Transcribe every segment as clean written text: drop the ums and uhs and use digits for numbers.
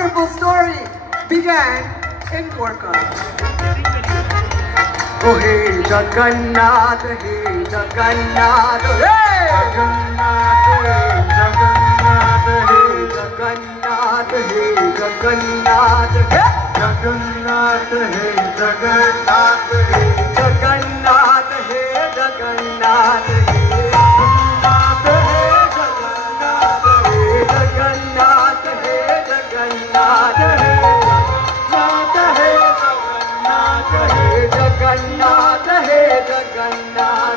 wonderful story began in Dwarka. Oh hey Jagannath, hey Jagannath, hey Jagannath, hey Jagannath, hey Jagannath, hey Jagannath, hey Jagannath, hey Jagannath, hey Jagannath, hey Jagannath, hey Jagannath, hey Jagannath, hey Jagannath, hey Jagannath, hey Jagannath, hey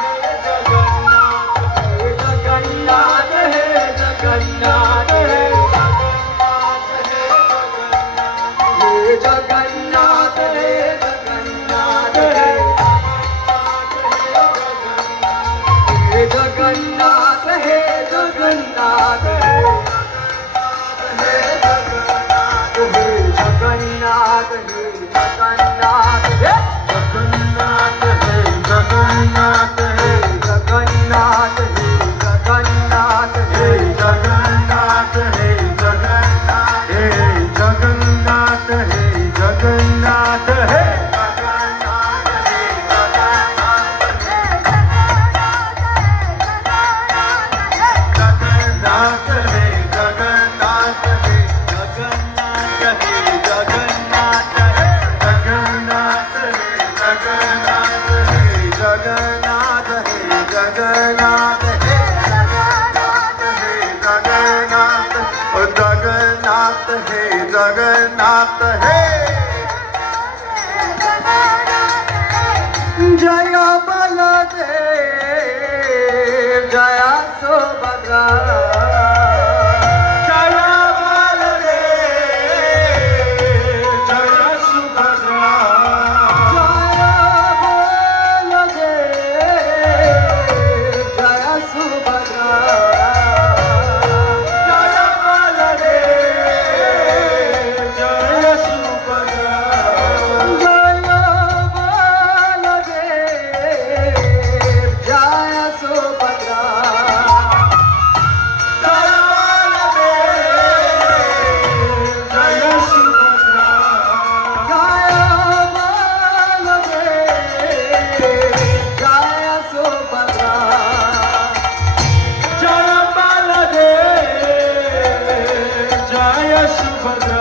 Jagannath, hey Jagannath, hey Jagannath, hey Jagannath, Jagannath, Jaya Baladev, Jaya Subhadra. Jaya Baladev, Jaya Subhadra. Jaya Baladev, Jaya Subhadra. Jaya Baladev, Jaya Subhadra. Jaya Subhadra.